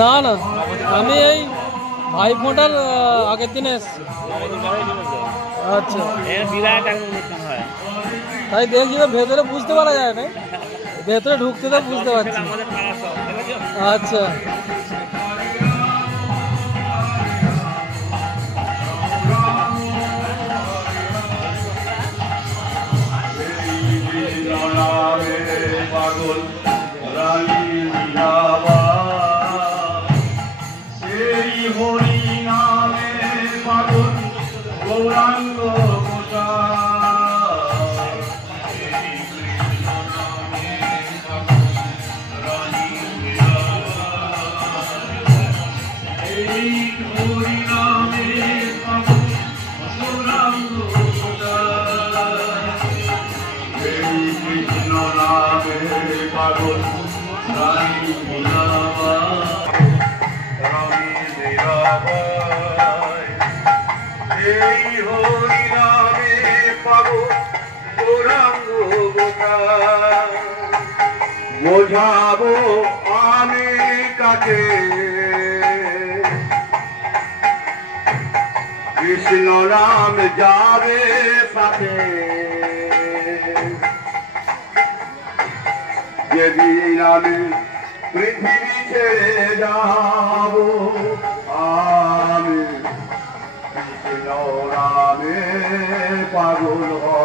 না না, আমি এই ভাই ফোটার আগের দিনে এসেছি। আচ্ছা, তাই দেখছি তো ভেতরে বুঝতে পারা যায় না, ভেতরে ঢুকতে তো বুঝতে পারছি। আচ্ছা, বোঝাবো আমি কাকে কৃষ্ণ নাম যাবে সাথে, যেদিন আমি পৃথিবী ছেড়ে যাব আমি কৃষ্ণ নামে পাগল হব।